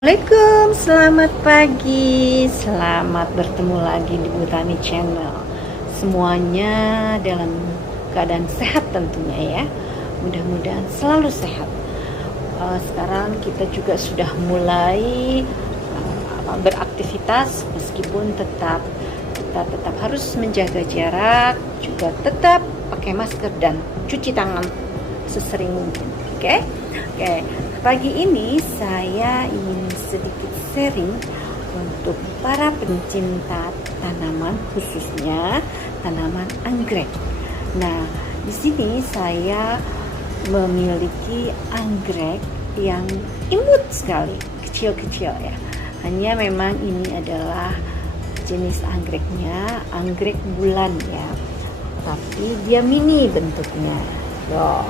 Assalamualaikum, selamat pagi, selamat bertemu lagi di Butani Channel. Semuanya dalam keadaan sehat tentunya ya. Mudah-mudahan selalu sehat. Sekarang kita juga sudah mulai beraktivitas, meskipun kita tetap harus menjaga jarak, juga tetap pakai masker dan cuci tangan sesering mungkin. Oke? Oke. Pagi ini saya ingin sedikit sharing untuk para pencinta tanaman, khususnya tanaman anggrek. Nah, di sini saya memiliki anggrek yang imut sekali, kecil-kecil ya. Hanya memang ini adalah jenis anggreknya, anggrek bulan ya. Tapi dia mini bentuknya. Yo,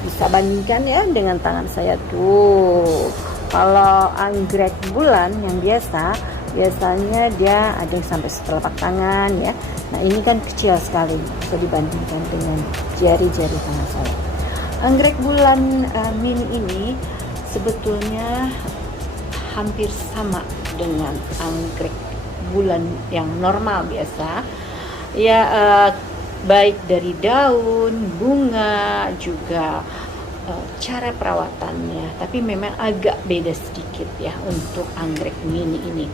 bisa bandingkan ya dengan tangan saya tuh. Kalau anggrek bulan yang biasanya dia ada yang sampai setelapak tangan ya. Nah, ini kan kecil sekali, bisa dibandingkan dengan jari-jari tangan saya. Anggrek bulan mini ini sebetulnya hampir sama dengan anggrek bulan yang normal biasa ya, baik dari daun, bunga, juga cara perawatannya. Tapi memang agak beda sedikit ya untuk anggrek mini ini.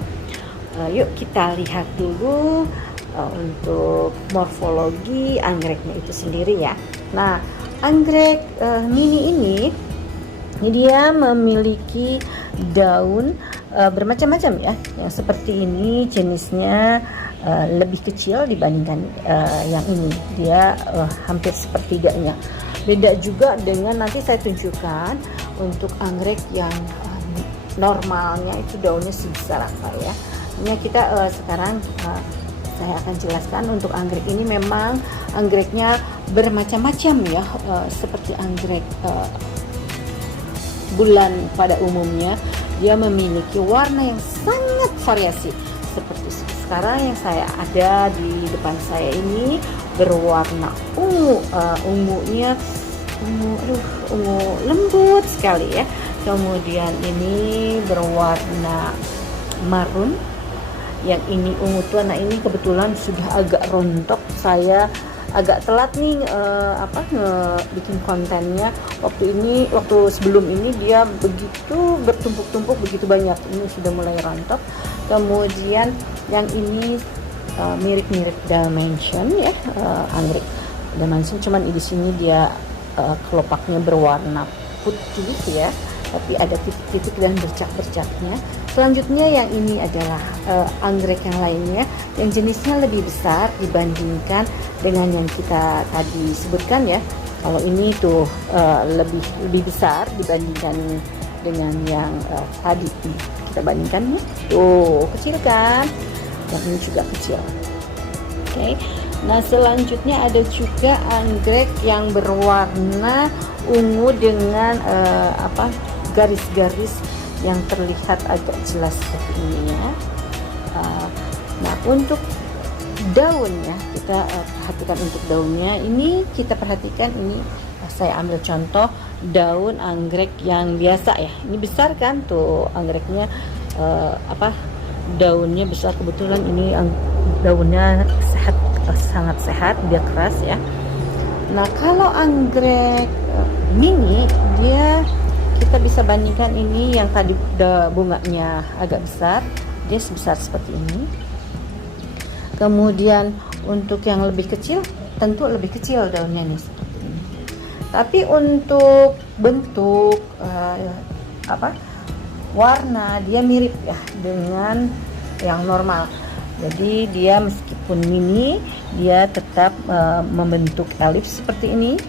Yuk kita lihat dulu untuk morfologi anggreknya itu sendiri ya. Nah, anggrek mini ini dia memiliki daun bermacam-macam ya. Yang seperti ini jenisnya lebih kecil dibandingkan yang ini. Dia hampir sepertiganya. Beda juga dengan, nanti saya tunjukkan untuk anggrek yang normalnya itu daunnya sebesar apa ya. Ini kita sekarang saya akan jelaskan untuk anggrek ini. Memang anggreknya bermacam-macam ya, seperti anggrek bulan pada umumnya. Dia memiliki warna yang sangat variasi, seperti sekarang yang saya ada di depan saya ini berwarna ungu, ungu lembut sekali ya. Kemudian ini berwarna marun, yang ini ungu tua. Nah, ini kebetulan sudah agak rontok, saya agak telat nih bikin kontennya. Waktu sebelum ini dia begitu bertumpuk-tumpuk, begitu banyak. Ini sudah mulai rontok. Kemudian yang ini mirip-mirip Dalmatian ya, anggrek Dalmatian, cuman di sini dia kelopaknya berwarna putih ya, tapi ada titik-titik dan bercak-bercaknya. Selanjutnya yang ini adalah anggrek yang lainnya yang jenisnya lebih besar dibandingkan dengan yang kita tadi sebutkan ya. Kalau ini tuh lebih besar dibandingkan dengan yang tadi kita bandingkan ya. Tuh kecil kan, yang ini juga kecil. Oke. Nah, selanjutnya ada juga anggrek yang berwarna ungu dengan garis-garis yang terlihat agak jelas seperti ini ya. Nah, untuk daunnya kita perhatikan. Untuk daunnya ini kita perhatikan, ini saya ambil contoh daun anggrek yang biasa ya. Ini besar kan tuh anggreknya, daunnya besar. Kebetulan ini daunnya sehat, sangat sehat, dia keras ya. Nah, kalau anggrek mini dia kita bisa bandingkan, ini yang tadi bunganya agak besar, dia sebesar seperti ini. Kemudian untuk yang lebih kecil tentu lebih kecil daunnya nih seperti ini. Tapi untuk bentuk warna dia mirip ya dengan yang normal. Jadi dia meskipun mini, dia tetap membentuk elips seperti ini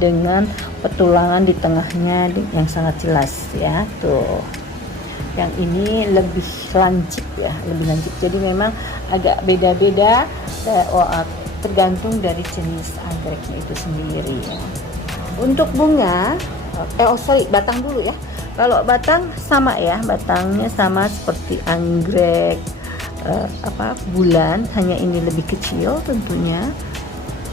dengan petulangan di tengahnya yang sangat jelas ya. Tuh, yang ini lebih lancip ya, lebih lancip. Jadi memang agak beda-beda tergantung dari jenis anggreknya itu sendiri ya. Untuk bunga, batang dulu ya. Kalau batang sama ya, batangnya sama seperti anggrek bulan, hanya ini lebih kecil tentunya.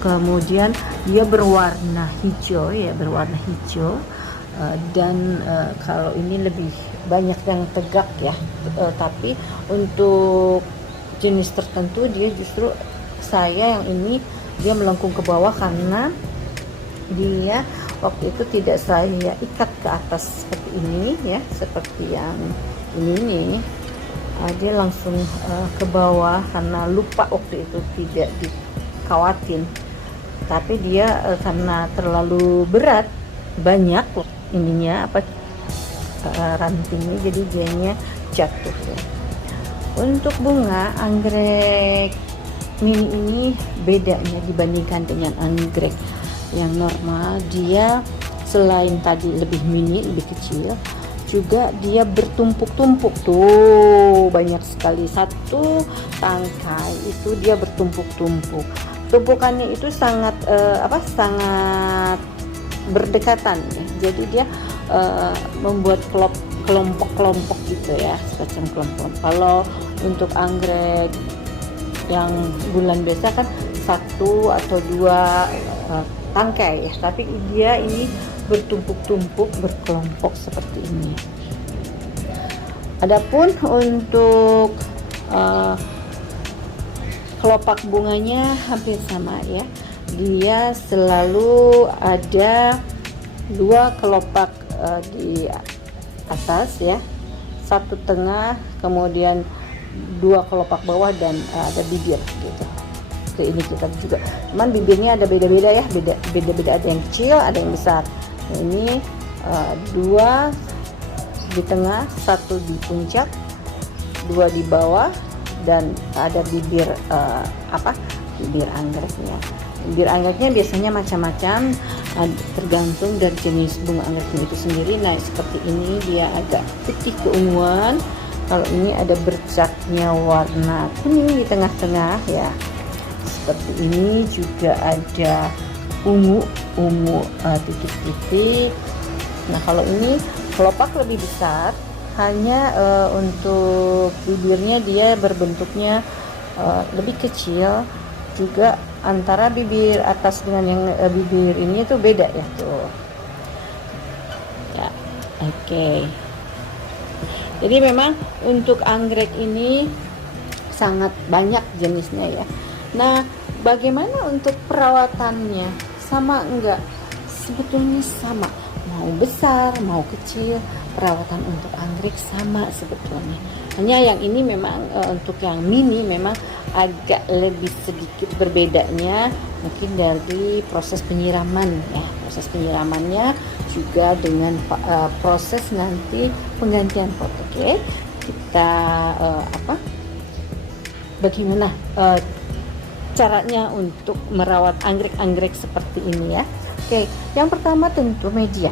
Kemudian dia berwarna hijau ya, berwarna hijau. dan kalau ini lebih banyak yang tegak ya, tapi untuk jenis tertentu dia justru saya yang ini dia melengkung ke bawah karena dia waktu itu tidak saya ikat ke atas seperti ini ya, seperti yang ini nih. Dia langsung ke bawah karena lupa waktu itu tidak dikawatin, tapi dia karena terlalu berat, banyak ininya rantingnya, jadi dianya jatuh ya. Untuk bunga anggrek mini ini bedanya dibandingkan dengan anggrek yang normal, dia selain tadi lebih mini, lebih kecil, juga dia bertumpuk-tumpuk tuh, banyak sekali, satu tangkai itu dia bertumpuk-tumpuk. Tumpukannya itu sangat sangat berdekatan ya. Jadi dia membuat kelompok-kelompok gitu ya, semacam kelompok. Kalau untuk anggrek yang bulan biasa kan satu atau dua tangkai ya, tapi dia ini bertumpuk-tumpuk, berkelompok seperti ini. Adapun untuk kelopak bunganya hampir sama ya, dia selalu ada dua kelopak di atas ya, satu tengah, kemudian dua kelopak bawah, dan ada bibir gitu. Ini kita juga, cuman bibirnya ada beda-beda ya, beda-beda, ada yang kecil, ada yang besar. Ini dua di tengah, satu di puncak, dua di bawah, dan ada bibir bibir anggreknya. Bibir anggreknya biasanya macam-macam, tergantung dari jenis bunga anggreknya itu sendiri. Nah seperti ini dia agak putih keunguan, kalau ini ada bercaknya warna kuning di tengah-tengah ya. Seperti ini juga ada ungu titik-titik. Nah kalau ini kelopak lebih besar, hanya untuk bibirnya dia berbentuknya lebih kecil, juga antara bibir atas dengan yang bibir ini tuh beda ya tuh ya. Oke. Jadi memang untuk anggrek ini sangat banyak jenisnya ya. Nah, bagaimana untuk perawatannya? Sama enggak? Sebetulnya sama. Mau besar, mau kecil, perawatan untuk anggrek sama sebetulnya. Hanya yang ini memang untuk yang mini memang agak lebih sedikit berbedanya, mungkin dari proses penyiraman ya. Proses penyiramannya juga dengan proses nanti penggantian pot. Oke. Kita bagaimana caranya untuk merawat anggrek-anggrek seperti ini ya. Oke, yang pertama tentu media.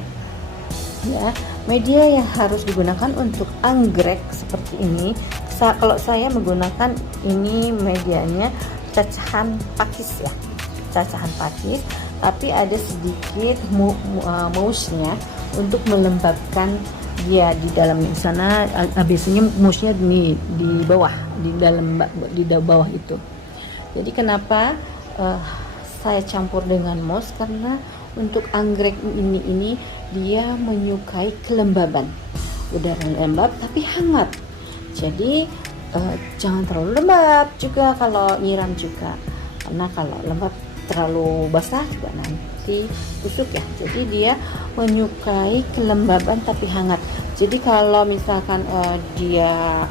Ya, media yang harus digunakan untuk anggrek seperti ini. Kalau saya menggunakan ini medianya cacahan pakis ya. Cacahan pakis, tapi ada sedikit mousnya untuk melembabkan dia di dalam sana. Biasanya mousnya di bawah, di bawah itu. Jadi kenapa saya campur dengan mousse, karena untuk anggrek ini dia menyukai kelembaban, udara lembab tapi hangat. Jadi jangan terlalu lembab juga kalau nyiram juga, karena kalau lembab terlalu basah juga nanti busuk ya. Jadi dia menyukai kelembaban tapi hangat. Jadi kalau misalkan dia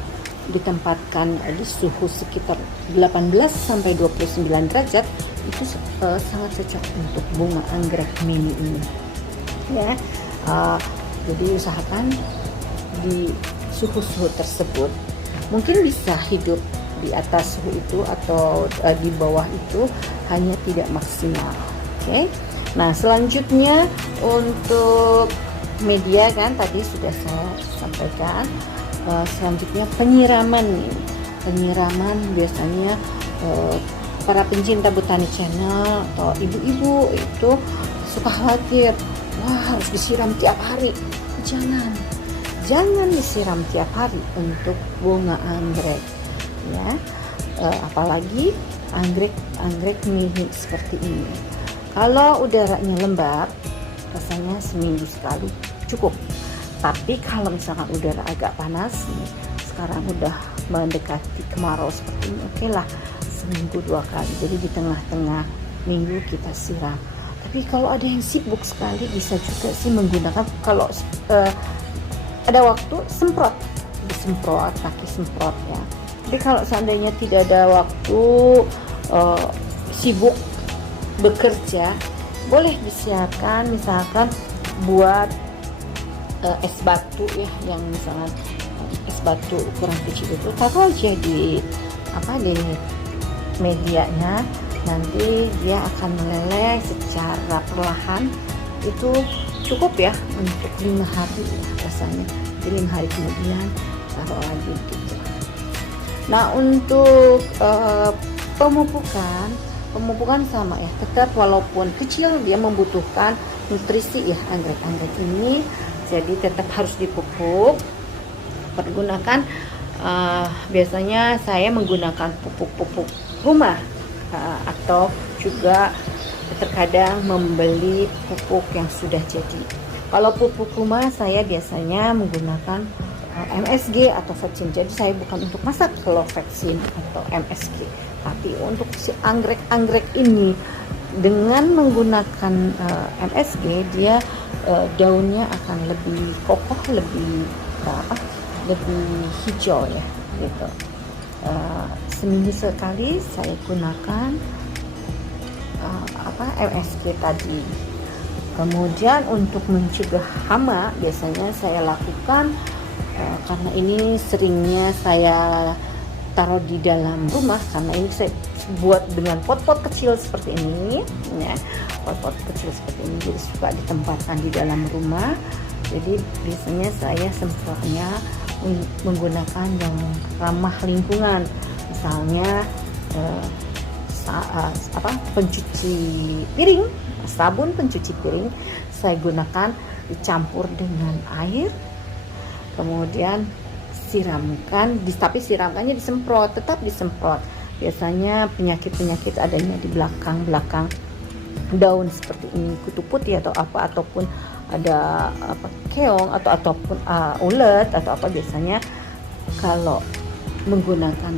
ditempatkan di suhu sekitar 18 sampai 29 derajat, itu sangat cocok untuk bunga anggrek mini ini ya. Jadi usahakan di suhu-suhu tersebut. Mungkin bisa hidup di atas suhu itu atau di bawah itu, hanya tidak maksimal. Oke. Nah selanjutnya untuk media kan tadi sudah saya sampaikan. Selanjutnya penyiraman. Penyiraman biasanya para pencinta botani channel atau ibu-ibu itu suka khawatir, wah harus disiram tiap hari. Jangan disiram tiap hari untuk bunga anggrek ya. Apalagi anggrek mini seperti ini. Kalau udaranya lembab, rasanya seminggu sekali cukup. Tapi kalau misalkan udara agak panas nih, sekarang udah mendekati kemarau seperti ini, oke lah seminggu 2 kali, jadi di tengah-tengah minggu kita siram. Tapi kalau ada yang sibuk sekali, bisa juga sih menggunakan, kalau ada waktu, disemprot pakai semprot ya. Tapi kalau seandainya tidak ada waktu, sibuk bekerja, boleh disiapkan misalkan buat es batu ya, yang misalnya es batu ukuran kecil itu taruh aja di medianya, nanti dia akan meleleh secara perlahan. Itu cukup ya untuk 5 hari ya rasanya. Jadi 5 hari kemudian taruh lagi gitu. Nah, untuk pemupukan sama ya, tetap walaupun kecil dia membutuhkan nutrisi ya, anggrek-anggrek ini, jadi tetap harus dipupuk. Pergunakan biasanya saya menggunakan pupuk rumah, atau juga terkadang membeli pupuk yang sudah jadi. Kalau pupuk rumah saya biasanya menggunakan MSG atau vaksin. Jadi saya bukan untuk masak kalau vaksin atau MSG, tapi untuk si anggrek-anggrek ini dengan menggunakan MSG, dia daunnya akan lebih kokoh, lebih hijau ya gitu. Seminggu sekali saya gunakan MSG tadi. Kemudian untuk mencegah hama biasanya saya lakukan, karena ini seringnya saya taruh di dalam rumah, karena ini saya buat dengan pot-pot kecil seperti ini ya, pot-pot kecil seperti ini, jadi suka ditempatkan di dalam rumah. Jadi biasanya saya semprotnya menggunakan yang ramah lingkungan, misalnya pencuci piring, sabun pencuci piring saya gunakan dicampur dengan air, kemudian siramkan, tapi siramkannya disemprot, tetap disemprot. Biasanya penyakit-penyakit adanya di belakang daun seperti ini, kutu putih atau apa, ataupun ada keong ataupun ulet atau apa, biasanya kalau menggunakan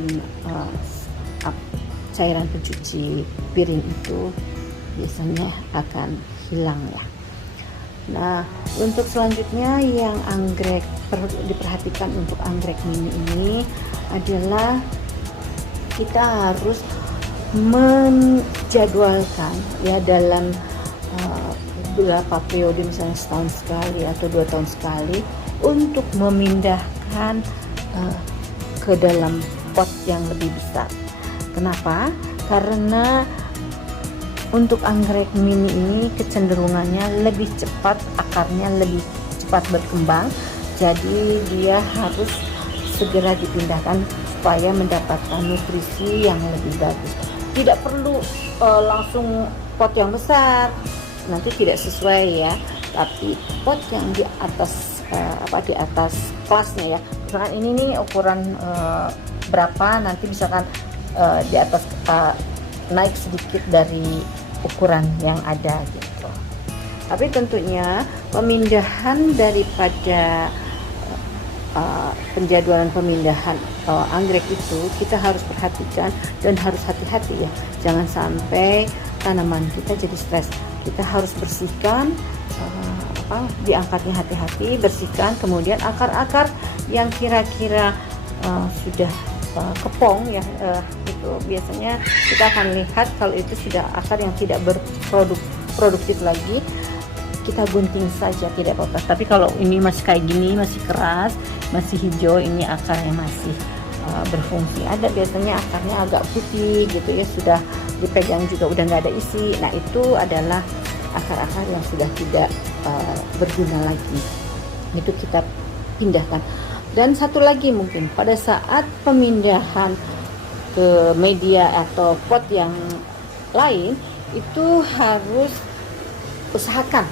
cairan pencuci piring itu biasanya akan hilang ya. Nah, untuk selanjutnya yang anggrek perlu diperhatikan untuk anggrek mini ini adalah kita harus menjadwalkan ya dalam beberapa periode, misalnya setahun sekali atau 2 tahun sekali, untuk memindahkan ke dalam pot yang lebih besar. Kenapa? Karena untuk anggrek mini ini kecenderungannya lebih cepat, akarnya lebih cepat berkembang, jadi dia harus segera dipindahkan supaya mendapatkan nutrisi yang lebih bagus. Tidak perlu langsung pot yang besar, nanti tidak sesuai ya, tapi pot yang di atas di atas kelasnya ya. Misalkan ini nih ukuran berapa, nanti misalkan di atas naik sedikit dari ukuran yang ada gitu. Tapi tentunya pemindahan daripada penjadwalan pemindahan anggrek itu kita harus perhatikan dan harus hati-hati ya. Jangan sampai tanaman kita jadi stres. Kita harus bersihkan, diangkatnya hati-hati, bersihkan. Kemudian akar-akar yang kira-kira sudah kepong ya, itu biasanya kita akan lihat kalau itu sudah akar yang tidak berproduktif lagi, kita gunting saja tidak apa-apa. Tapi kalau ini masih kayak gini, masih keras, masih hijau, ini akarnya masih berfungsi. Ada biasanya akarnya agak putih gitu ya, sudah dipegang juga udah nggak ada isi. Nah, itu adalah akar-akar yang sudah tidak berguna lagi. Itu kita pindahkan. Dan satu lagi, mungkin pada saat pemindahan ke media atau pot yang lain, itu harus usahakan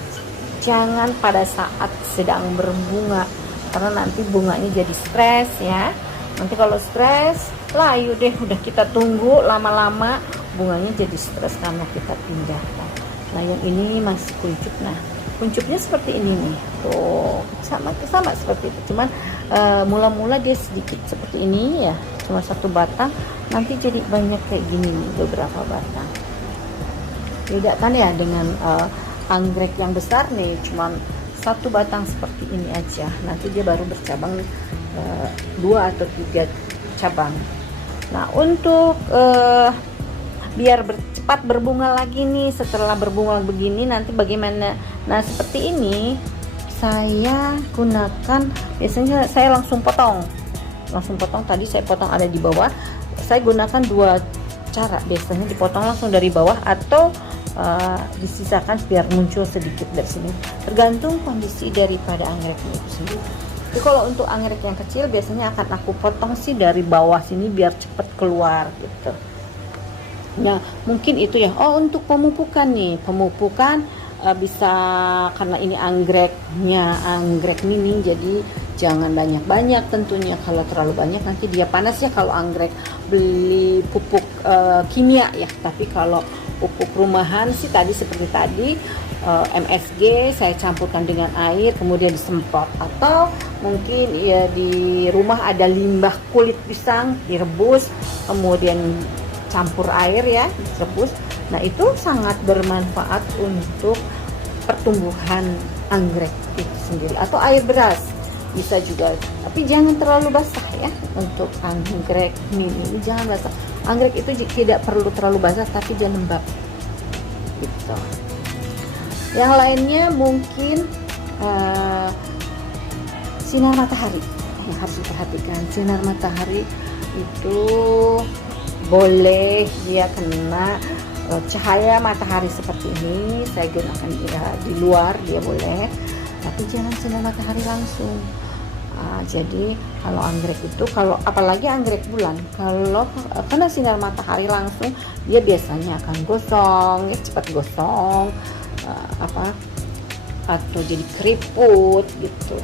jangan pada saat sedang berbunga, karena nanti bunganya jadi stres ya. Nanti kalau stres, layu deh, udah kita tunggu lama-lama bunganya jadi stres karena kita pindahkan. Nah, yang ini masih kuncup. Nah, kuncupnya seperti ini nih, tuh sama seperti itu, cuman mula-mula dia sedikit seperti ini ya, cuma satu batang, nanti jadi banyak kayak gini nih, beberapa batang. Beda kan ya dengan anggrek yang besar nih, cuman satu batang seperti ini aja, nanti dia baru bercabang 2 atau 3 cabang. Nah, untuk biar cepat berbunga lagi nih, setelah berbunga begini nanti bagaimana? Nah, seperti ini saya gunakan, biasanya saya langsung potong tadi saya potong ada di bawah. Saya gunakan 2 cara, biasanya dipotong langsung dari bawah atau disisakan biar muncul sedikit dari sini, tergantung kondisi daripada anggreknya itu sendiri. Jadi kalau untuk anggrek yang kecil biasanya akan aku potong sih dari bawah sini biar cepat keluar gitu. Nah, mungkin itu ya. Oh, untuk pemupukan nih, bisa, karena ini anggreknya anggrek mini, jadi jangan banyak-banyak tentunya. Kalau terlalu banyak nanti dia panas ya, kalau anggrek beli pupuk kimia ya. Tapi kalau pupuk rumahan sih tadi seperti tadi, MSG saya campurkan dengan air kemudian disemprot, atau mungkin ya di rumah ada limbah kulit pisang direbus kemudian campur air ya, direbus. Nah, itu sangat bermanfaat untuk pertumbuhan anggrek itu sendiri, atau air beras bisa juga, tapi jangan terlalu basah ya. Untuk anggrek ini jangan basah. Anggrek itu tidak perlu terlalu basah, tapi dia lembab gitu. Yang lainnya mungkin sinar matahari yang harus diperhatikan. Sinar matahari itu boleh dia kena cahaya matahari seperti ini, saya gunakan di luar dia boleh, tapi jangan sinar matahari langsung. Jadi kalau anggrek itu, kalau apalagi anggrek bulan, kalau kena sinar matahari langsung dia biasanya akan gosong ya, cepat gosong, atau jadi keriput gitu.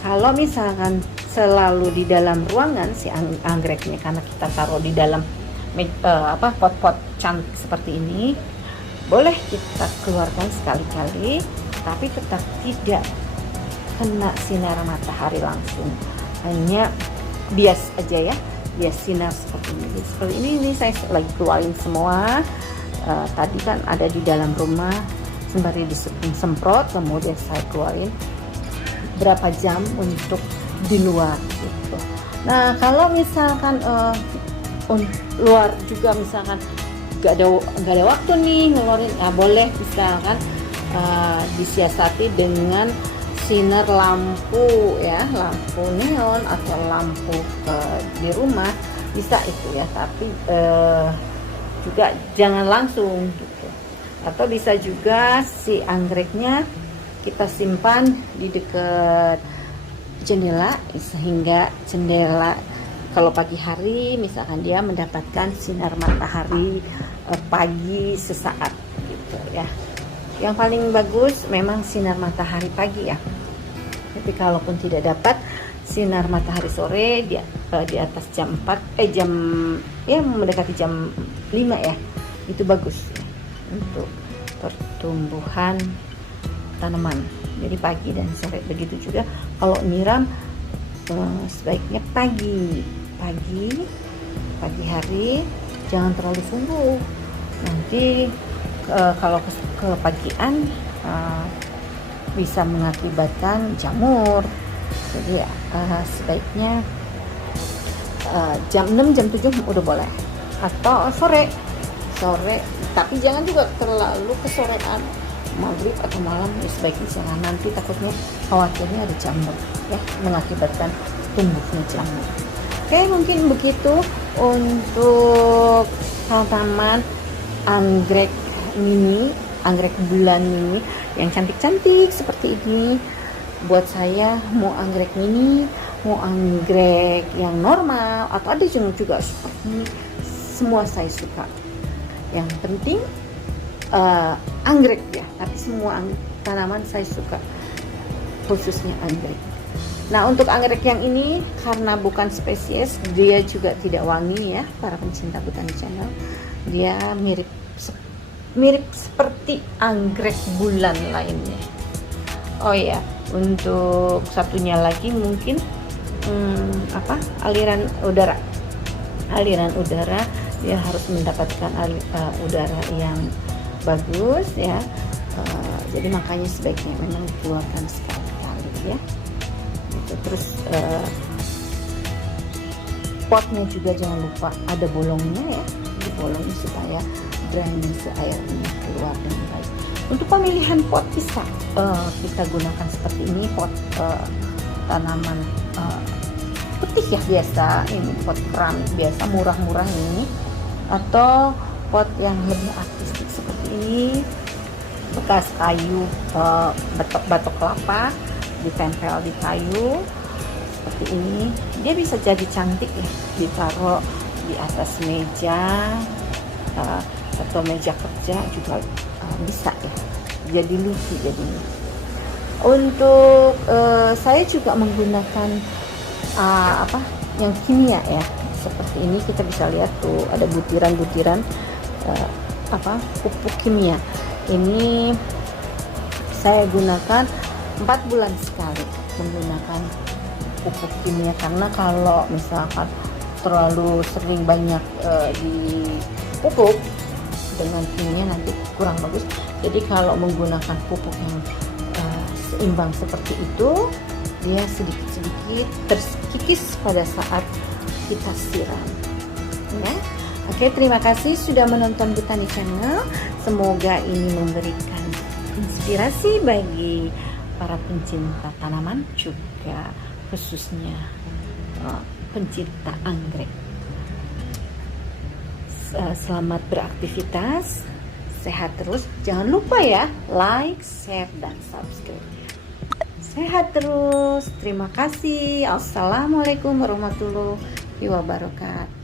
Kalau misalkan selalu di dalam ruangan si anggreknya, karena kita taruh di dalam pot-pot cantik seperti ini, boleh kita keluarkan sekali-kali, tapi tetap tidak kena sinar matahari langsung, hanya bias aja ya, bias sinar seperti ini. Seperti ini saya lagi keluarin semua. Tadi kan ada di dalam rumah sembari disemprot, kemudian saya keluarin berapa jam untuk di luar gitu. Nah, kalau misalkan luar juga misalkan gak ada waktu nih ngeluarin, boleh misalkan disiasati dengan sinar lampu ya, lampu neon atau lampu di rumah bisa itu ya, tapi juga jangan langsung gitu. Atau bisa juga si anggreknya kita simpan di dekat jendela, sehingga jendela kalau pagi hari misalkan dia mendapatkan sinar matahari pagi sesaat gitu ya. Yang paling bagus memang sinar matahari pagi ya, tapi kalaupun tidak dapat sinar matahari sore di atas jam 4 jam ya mendekati jam 5 ya, itu bagus ya, untuk pertumbuhan tanaman. Jadi pagi dan sore. Begitu juga kalau nyiram, sebaiknya pagi hari, jangan terlalu subuh. Nanti kalau kepagian bisa mengakibatkan jamur. Jadi sebaiknya jam 6 jam 7 udah boleh, atau sore, tapi jangan juga terlalu kesorean, maghrib atau malam ya sebaiknya jangan, nanti takutnya khawatirnya ada jamur ya, mengakibatkan tumbuhnya jamur. Oke, mungkin begitu untuk tanaman anggrek mini, anggrek bulan mini yang cantik-cantik seperti ini. Buat saya, mau anggrek mini, mau anggrek yang normal, atau ada juga seperti ini, semua saya suka. Yang penting anggrek ya, tapi semua tanaman saya suka, khususnya anggrek. Nah, untuk anggrek yang ini karena bukan spesies, dia juga tidak wangi ya, para pencinta botani channel. Dia mirip mirip seperti anggrek bulan lainnya. Oh ya, untuk satunya lagi mungkin aliran udara. Aliran udara dia harus mendapatkan udara yang bagus ya. Jadi makanya sebaiknya memang dikeluarkan sekali-kali ya. Gitu. Terus potnya juga jangan lupa ada bolongnya ya, di bolongnya supaya drainase airnya keluar dengan baik. Untuk pemilihan pot bisa kita gunakan seperti ini, pot tanaman putih ya biasa, ini pot keramik biasa murah-murah ini, atau pot yang lebih artistik seperti ini, bekas kayu, batok kelapa ditempel di kayu seperti ini, dia bisa jadi cantik ya, ditaruh di atas meja atau meja kerja juga bisa ya, jadi lucu jadinya. Untuk saya juga menggunakan yang kimia ya, seperti ini kita bisa lihat tuh ada butiran-butiran pupuk kimia. Ini saya gunakan 4 bulan sekali menggunakan pupuk kimia, karena kalau misalkan terlalu sering banyak dipupuk dengan kimia nanti kurang bagus. Jadi kalau menggunakan pupuk yang seimbang seperti itu, dia sedikit-sedikit terkikis pada saat kita siram ya. Oke, terima kasih sudah menonton Botani Channel. Semoga ini memberikan inspirasi bagi para pencinta tanaman, juga khususnya pencinta anggrek. Selamat beraktivitas, sehat terus. Jangan lupa ya, like, share, dan subscribe. Sehat terus. Terima kasih. Assalamualaikum warahmatullahi wabarakatuh.